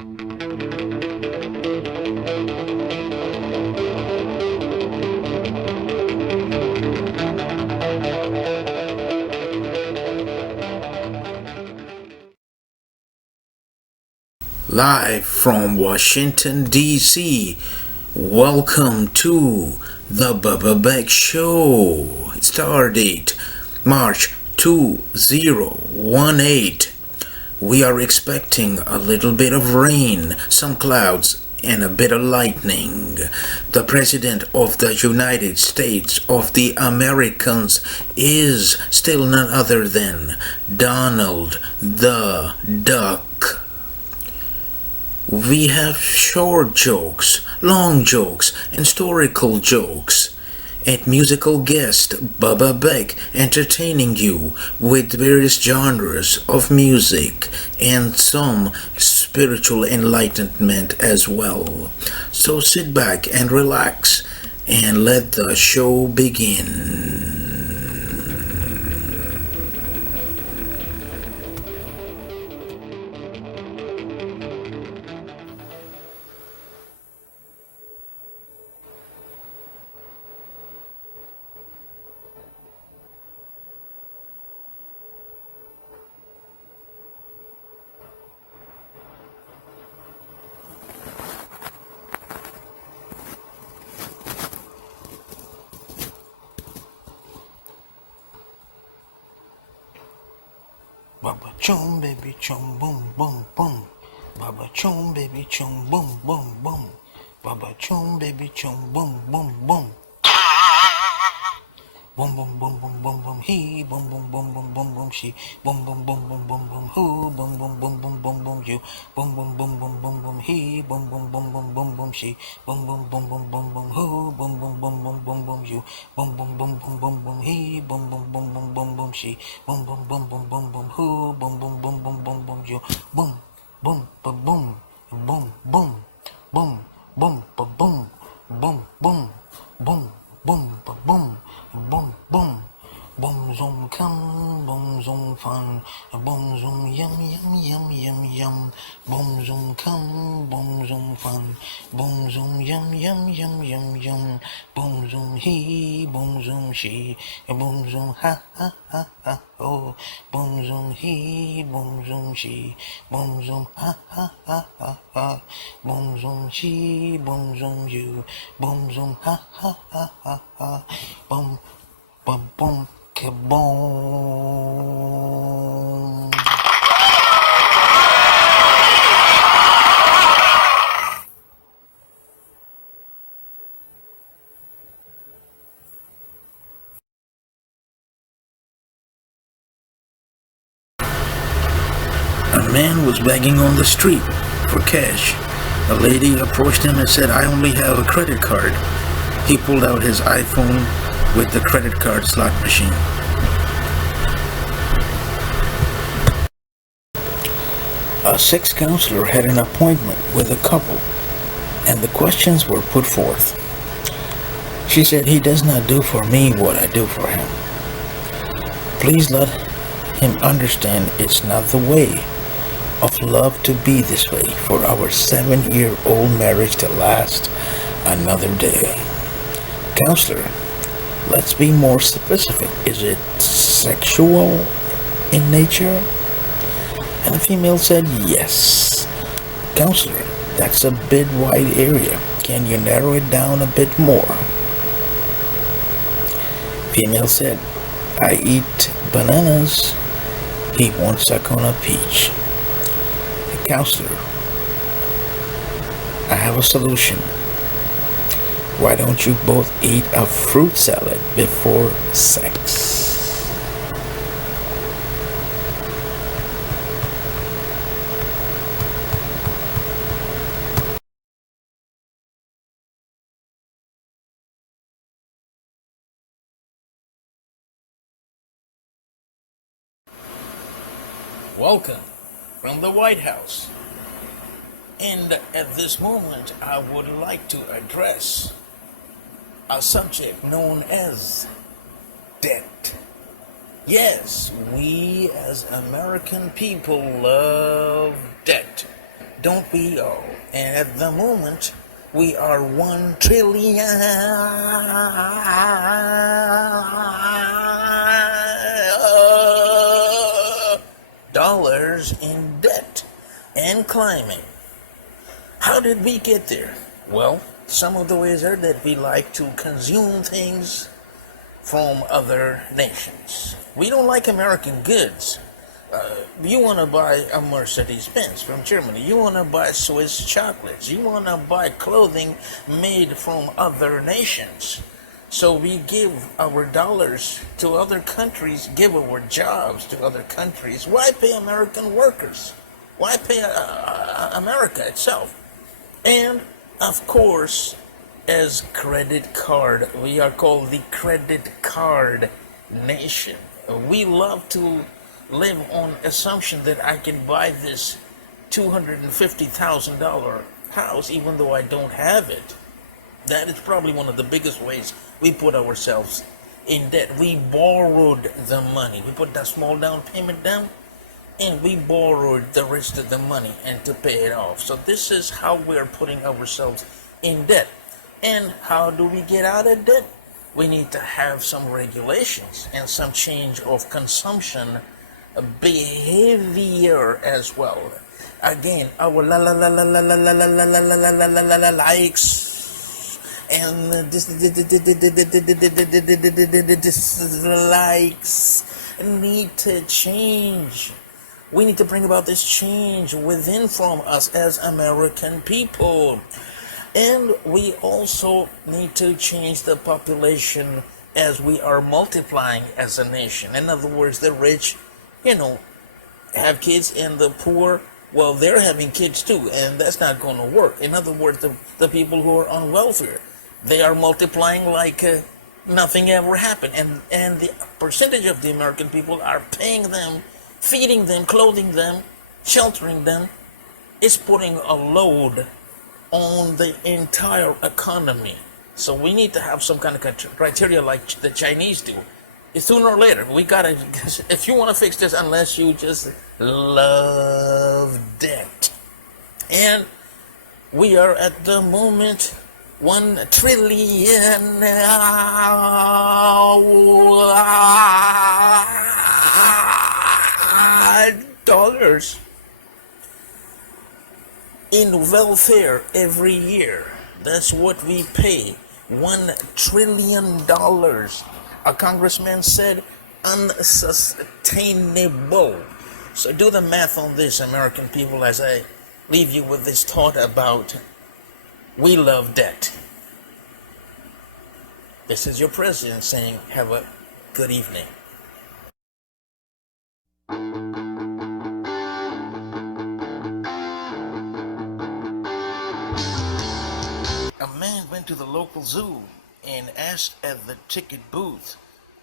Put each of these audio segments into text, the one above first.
Live from Washington, D.C., welcome to the Beck Show. Star date March 2018. We are expecting a little bit of rain, some clouds, and a bit of lightning. The President of the United States of the Americans is still none other than Donald the Duck. We have short jokes, long jokes, and historical jokes. And musical guest Bubba Beck entertaining you with various genres of music and some spiritual enlightenment as well. So sit back and relax and let the show begin. Baba chum baby chum boom boom boom. Baba chum baby chum boom boom boom. Baba chum baby chum boom boom boom. Boom boom boom boom boom boom he boom boom boom boom boom boom she boom boom boom boom boom boom who boom boom boom boom boom boom you boom boom boom boom boom boom he boom boom boom boom boom boom she boom boom boom boom boom boom who boom boom boom boom boom boom you boom boom boom boom boom boom he boom boom boom boom boom boom she boom boom boom boom boom boom who boom boom boom boom boom boom you boom boom ba boom boom boom boom boom ba boom boom boom boom boom ba boom boom boom boom zoom come boom zoom fun boom zoom yum yum yum yum yum boom zoom come boom zoom fun boom zoom yum yum yum yum yum boom zoom he boom zoom she boom zoom ha ha ha ha oh boom zoom he boom zoom she boom zoom ha ha ha ha ha boom zoom she boom zoom you boom zoom ha ha ha ha ha boom boom boom kaboom. A man was begging on the street for cash. A lady approached him and said, "I only have a credit card." He pulled out his iPhone with the credit card slot machine. A sex counselor had an appointment with a couple, and the questions were put forth. She said, "He does not do for me what I do for him. Please let him understand it's not the way of love to be this way for our 7-year-old marriage to last another day." Counselor, let's be more specific. Is it sexual in nature? And the female said yes. Counselor, that's a bit wide area. Can you narrow it down a bit more? Female said, "I eat bananas. He won't suck on a peach." The counselor, "I have a solution. Why don't you both eat a fruit salad before sex?" Welcome from the White House. And at this moment, I would like to address a subject known as debt. Yes, we as American people love debt. Don't we all? And at the moment, we are 1 trillion dollars in debt and climbing. How did we get there? Well, some of the ways are that we like to consume things from other nations. We don't like American goods. You want to buy a Mercedes-Benz from Germany. You want to buy Swiss chocolates. You want to buy clothing made from other nations. So we give our dollars to other countries, give our jobs to other countries. Why pay American workers? Why pay America itself? And of course, as credit card, we are called the credit card nation. We love to live on assumption that I can buy this $250,000 house even though I don't have it. That is probably one of the biggest ways we put ourselves in debt. We borrowed the money. We put that small down payment down and we borrowed the rest of the money and to pay it off. So this is how we're putting ourselves in debt. And how do we get out of debt? We need to have some regulations and some change of consumption behavior as well. Again, our likes and dislikes need to change. We need to bring about this change within from us as American people. And we also need to change the population as we are multiplying as a nation. In other words, the rich, have kids, and the poor, well, they're having kids too, and that's not going to work. In other words, the people who are on welfare, they are multiplying like nothing ever happened. And the percentage of the American people are paying them, feeding them, clothing them, sheltering them, is putting a load on the entire economy. So we need to have some kind of criteria like the Chinese do. Sooner or later, we gotta, if you want to fix this, unless you just love debt. And we are at the moment 1 trillion dollars in welfare every year. That's what we pay. $1 trillion. A congressman said unsustainable. So do the math on this, American people, as I leave you with this thought about we love debt. This is your president saying, have a good evening. A man went to the local zoo and asked at the ticket booth,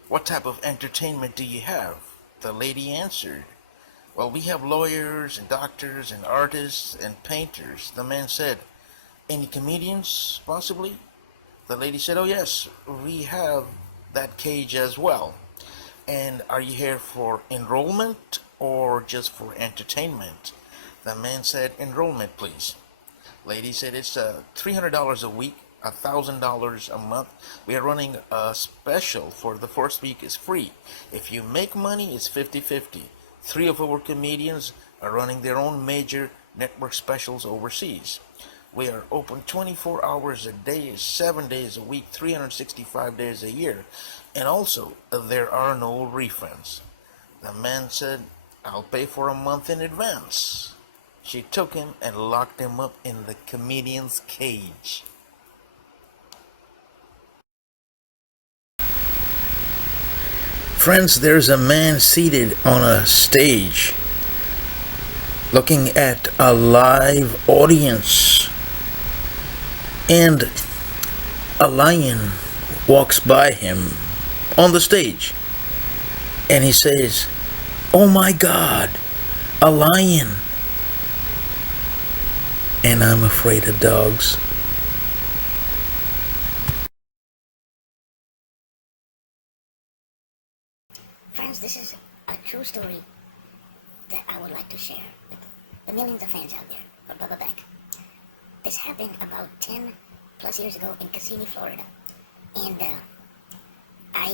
"What type of entertainment do you have?" The lady answered, "Well, we have lawyers and doctors and artists and painters." The man said, "Any comedians, possibly?" The lady said, "Oh yes, we have that cage as well. And are you here for enrollment or just for entertainment?" The man said, "Enrollment, please." Lady said, "It's $300 a week, $1,000 a month. We are running a special for the first week is free. If you make money, it's 50-50. 3 of our comedians are running their own major network specials overseas. We are open 24 hours a day, 7 days a week, 365 days a year. And also, there are no refunds." The man said, "I'll pay for a month in advance." She took him and locked him up in the comedian's cage. Friends, there's a man seated on a stage looking at a live audience, and a lion walks by him on the stage, and he says, "Oh my God, a lion." And I'm afraid of dogs. Friends, this is a true story that I would like to share with the millions of fans out there. happened about 10 plus years ago in Kissimmee, Florida. And I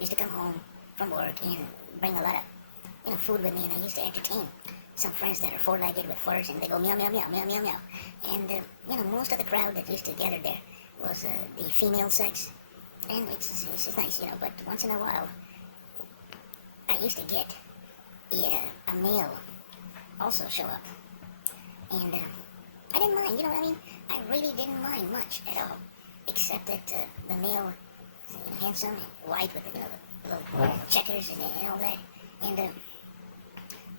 used to come home from work and bring a lot of food with me, and I used to entertain some friends that are four-legged with furs, and they go meow meow meow meow meow meow. And most of the crowd that used to gather there was the female sex, and it's nice, But once in a while, I used to get a male also show up, and I didn't mind, you know what I mean? I really didn't mind much at all, except that the male, handsome and white with the little checkers and all that, and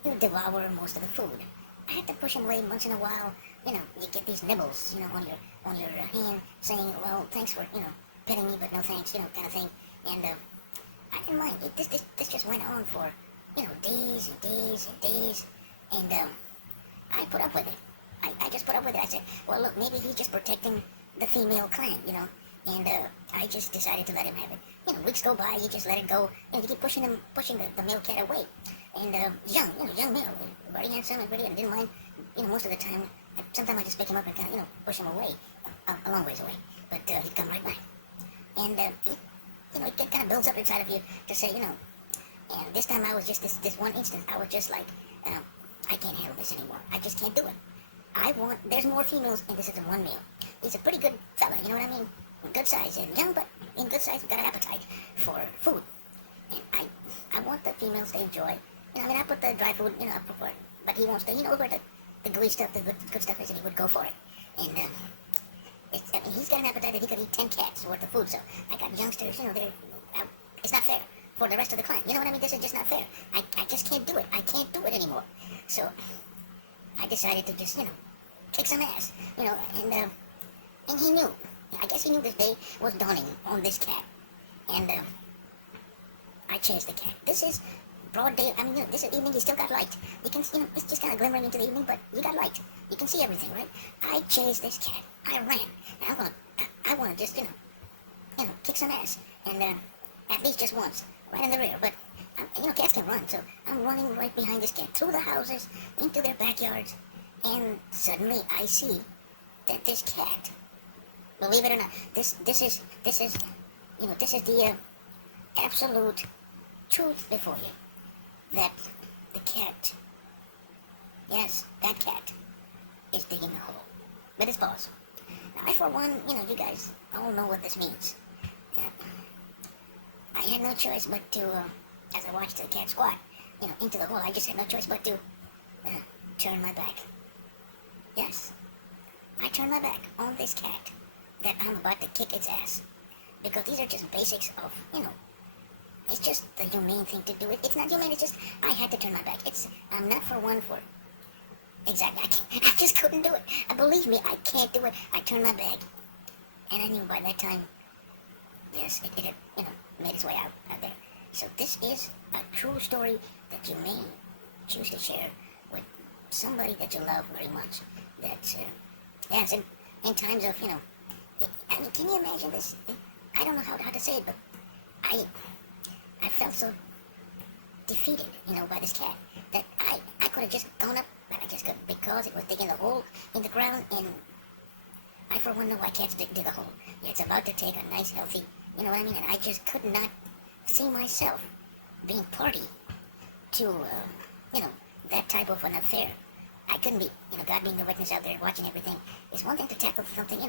he'll devour most of the food. I had to push him away once in a while. You get these nibbles, on your hand, saying, well, thanks for, petting me, but no thanks, kind of thing. And I didn't mind. This just went on for, days and days and days. And I put up with it. I just put up with it. I said, well, look, maybe he's just protecting the female clan, And I just decided to let him have it. Weeks go by, you just let it go, and you keep pushing the male cat away. And young male, very handsome and pretty, and didn't mind, most of the time. Sometimes I just pick him up and kind of, push him away, a long ways away. But he'd come right by. And it kind of builds up inside of you to say, and this time I was just, this one instant, I was just like, I can't handle this anymore. I just can't do it. There's more females, and this is the one male. He's a pretty good fella, you know what I mean? Good size, and young, but in good size, got an appetite for food. And I want the females to enjoy. I put the dry food, up for it. But he won't stay. He knows where the gooey stuff, the good stuff is, and he would go for it. And he's got an appetite that he could eat 10 cats worth of food. So I got youngsters, it's not fair for the rest of the clan. You know what I mean? This is just not fair. I just can't do it. I can't do it anymore. So I decided to just, kick some ass, and he knew. I guess he knew this day was dawning on this cat. And I chased the cat. This is broad day. This is evening. You still got light. You can, it's just kind of glimmering into the evening, but you got light. You can see everything, right? I chased this cat. I ran, and I want to just, kick some ass, and at least just once, right in the rear. But cats can run, so I'm running right behind this cat through the houses, into their backyards, and suddenly I see that this cat, believe it or not, this is the absolute truth before you. That the cat, yes, that cat is digging a hole with his paws. Now, I, for one, you guys all know what this means. I had no choice but to, as I watched the cat squat, into the hole, I just had no choice but to turn my back. Yes, I turned my back on this cat that I'm about to kick its ass. Because these are just basics of, it's just the humane thing to do. It's not humane, it's just, I had to turn my back. I'm not for one for, exactly, I just couldn't do it. Believe me, I can't do it. I turned my back, and I knew by that time, yes, it had, made its way out there. So this is a true story that you may choose to share with somebody that you love very much. That's, yes, in times of, can you imagine this? I don't know how to say it, but I felt so defeated, by this cat, that I could have just gone up, but I just couldn't, because it was digging a hole in the ground, and I for one know why cats dig a hole. Yeah, it's about to take a nice, healthy, you know what I mean, and I just could not see myself being party to, that type of an affair. I couldn't be, God being the witness out there watching everything. It's one thing to tackle something,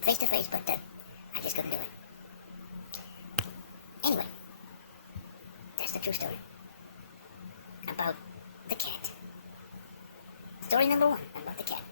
face to face, but I just couldn't do it. Anyway, that's the true story about the cat. Story number 1 about the cat.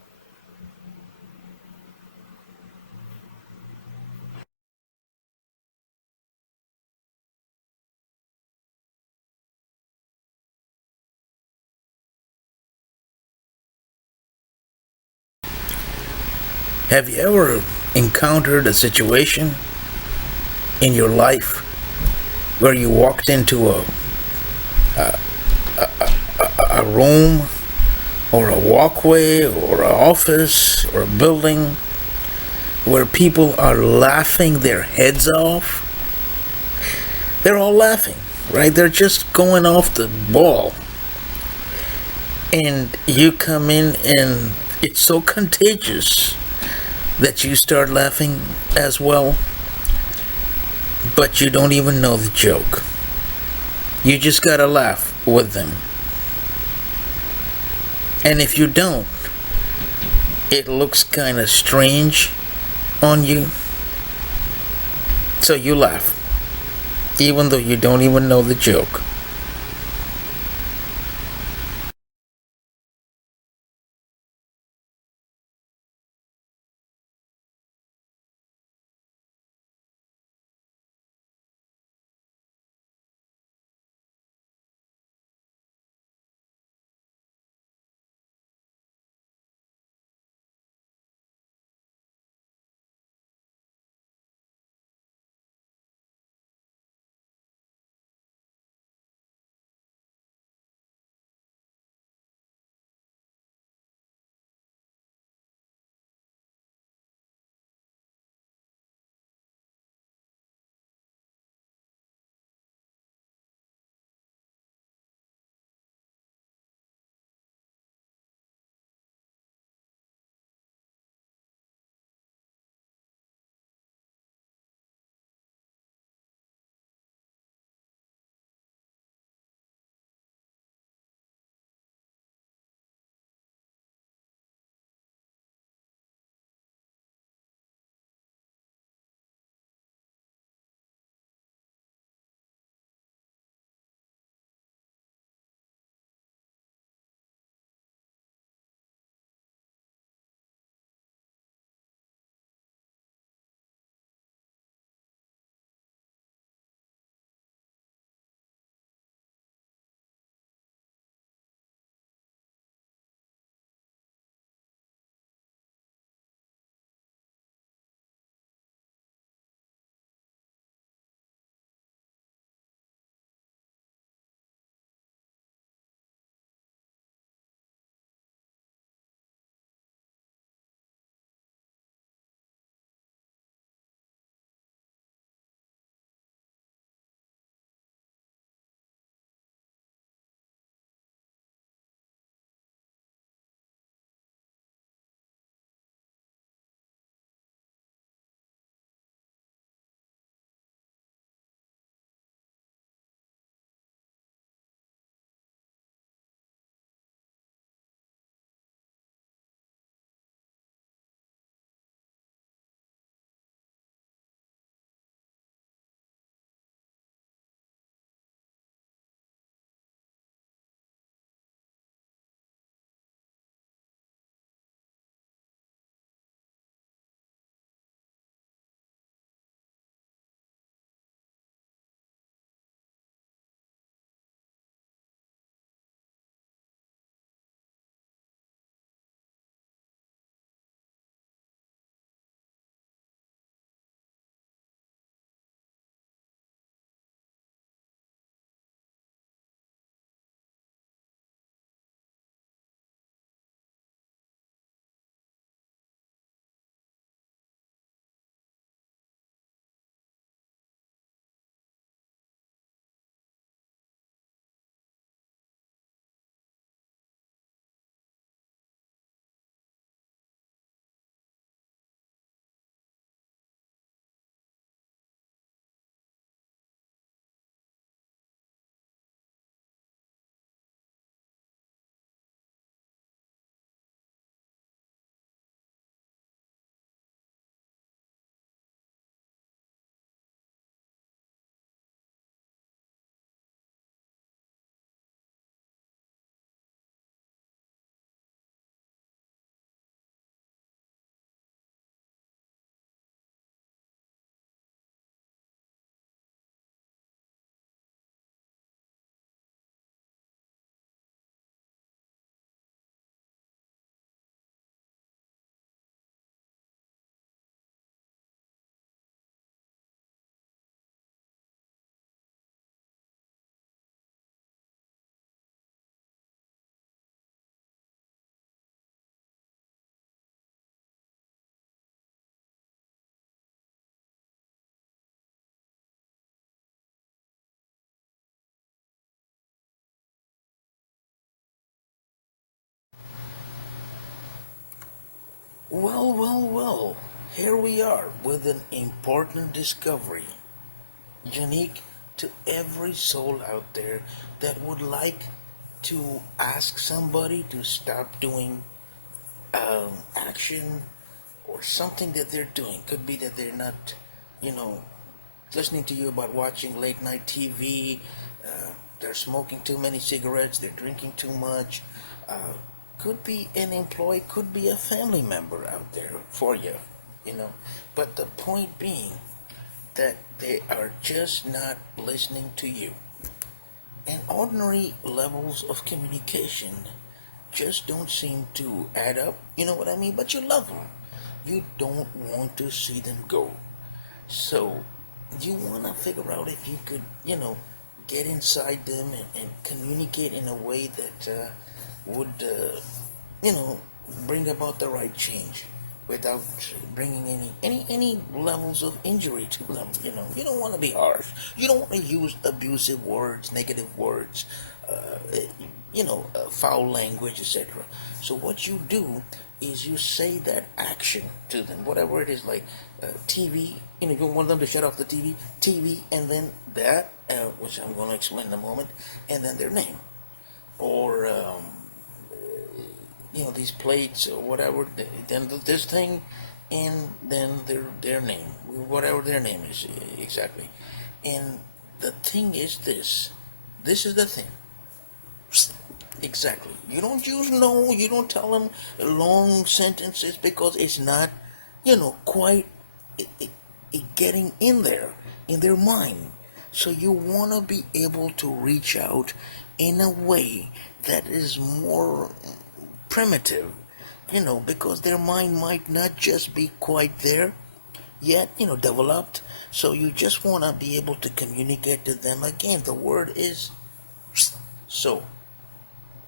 Have you ever encountered a situation in your life where you walked into a room or a walkway or an office or a building where people are laughing their heads off? They're all laughing, right? They're just going off the ball. And you come in and it's so contagious that you start laughing as well, but you don't even know the joke. You just gotta laugh with them. And if you don't, it looks kind of strange on you. So you laugh, even though you don't even know the joke. Well. Here we are with an important discovery, unique to every soul out there that would like to ask somebody to stop doing action or something that they're doing. Could be that they're not, you know, listening to you about watching late night TV. They're smoking too many cigarettes. They're drinking too much. Could be an employee. Could be a family member out there for you, you know. But the point being that they are just not listening to you. And ordinary levels of communication just don't seem to add up. You know what I mean? But you love them. You don't want to see them go. So you want to figure out if you could, get inside them and communicate in a way that would, you know, bring about the right change without bringing any levels of injury to them. You don't want to be harsh. You don't want to use abusive words, negative words, foul language, etc. So what you do is you say that action to them, whatever it is, like TV. You want them to shut off the TV, and then that, which I'm going to explain in a moment, and then their name, or these plates or whatever. Then this thing, and then their name, whatever their name is exactly. And the thing is this. This is the thing. Exactly. You don't use no. You don't tell them long sentences because it's not, quite getting in there, in their mind. So you want to be able to reach out in a way that is more primitive, because their mind might not just be quite there yet, developed. So you just want to be able to communicate to them. Again, the word is so.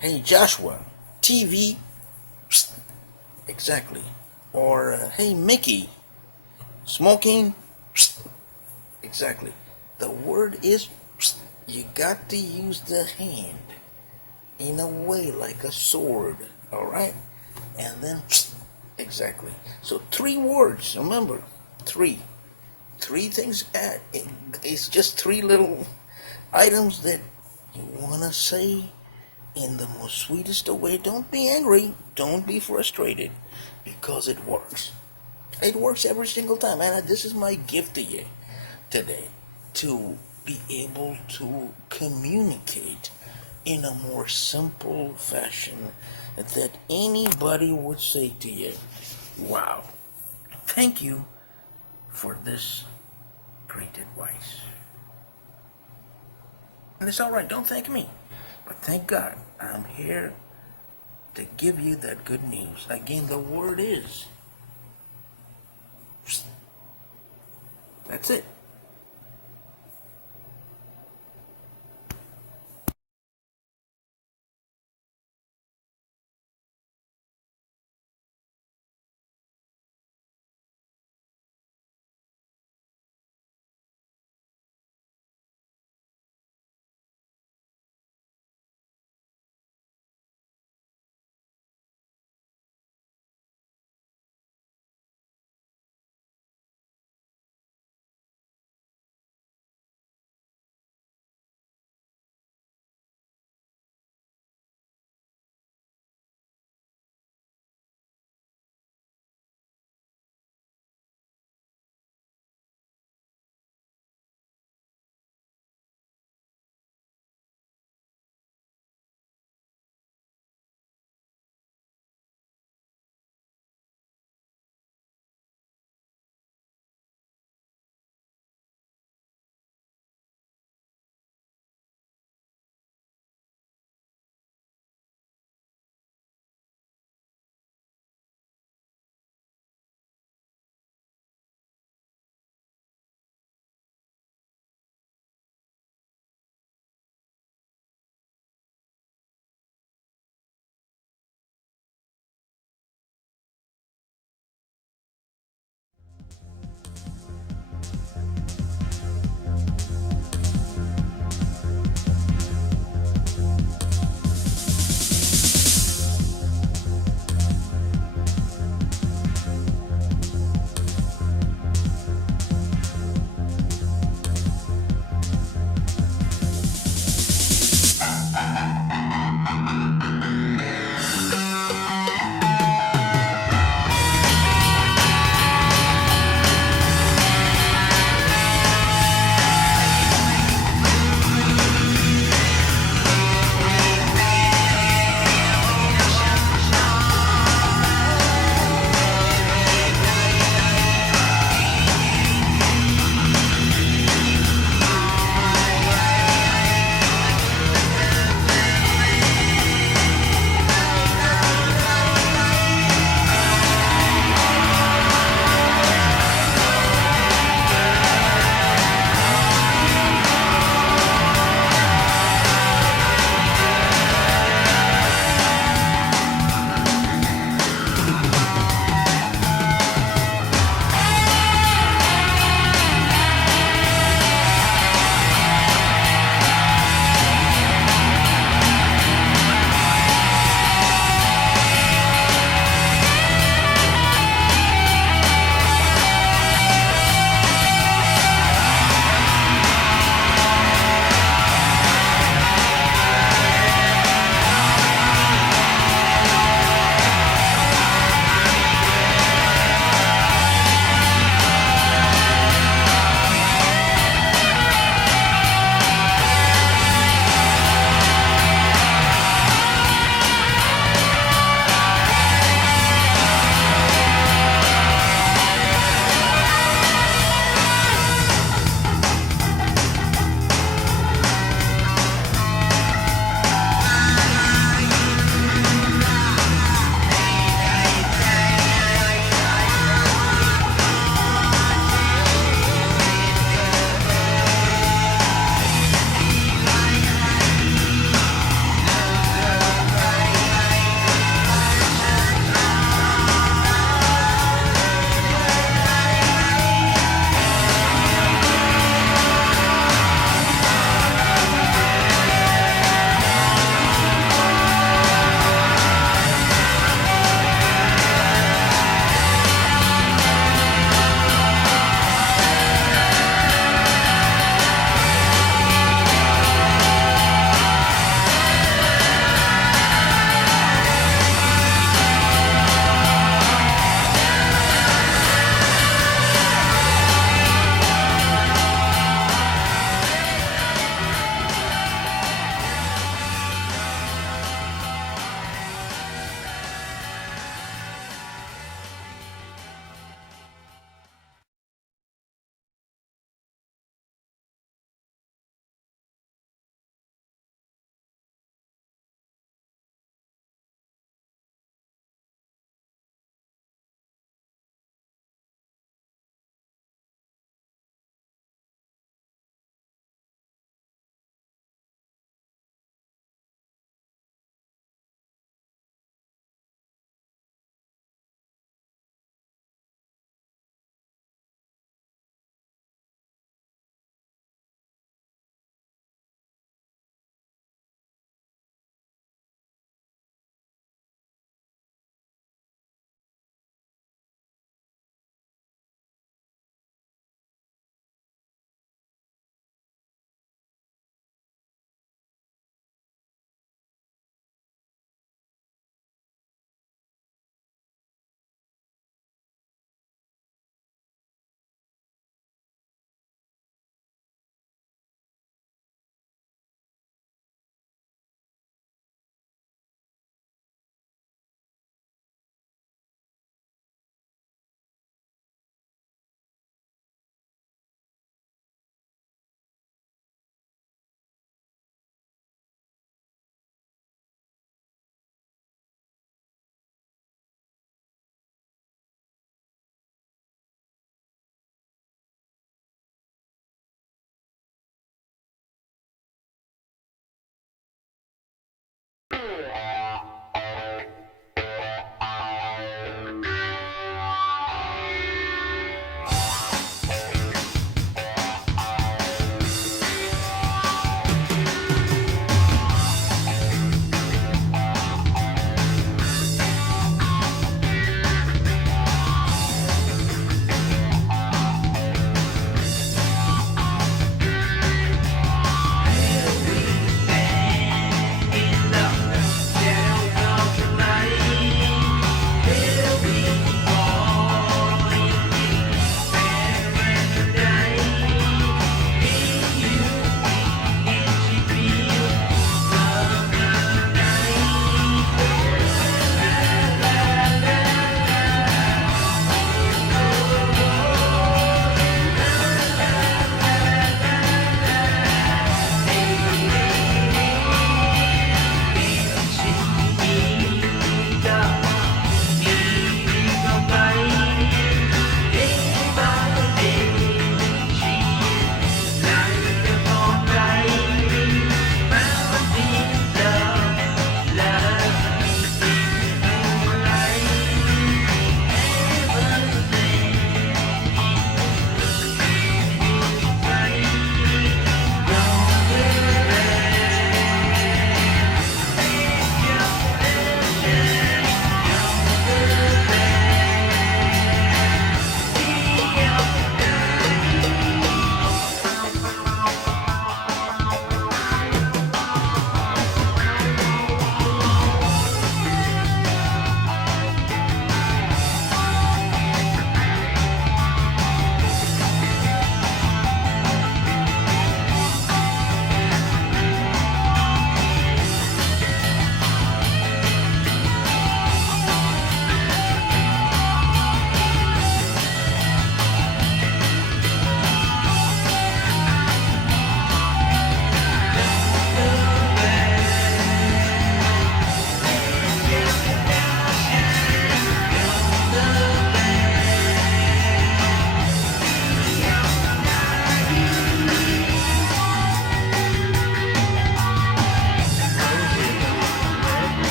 Hey, Joshua, TV, exactly. Or, hey, Mickey, smoking, exactly. The word is, you got to use the hand in a way like a sword, all right? And then, exactly. So 3 words, remember, three. 3 things, it's just 3 little items that you want to say in the most sweetest of way. Don't be angry. Don't be frustrated, because it works. It works every single time. And this is my gift to you today, to be able to communicate in a more simple fashion that anybody would say to you, wow, thank you for this great advice. And it's all right. Don't thank me. But thank God I'm here to give you that good news. Again, the word is. That's it.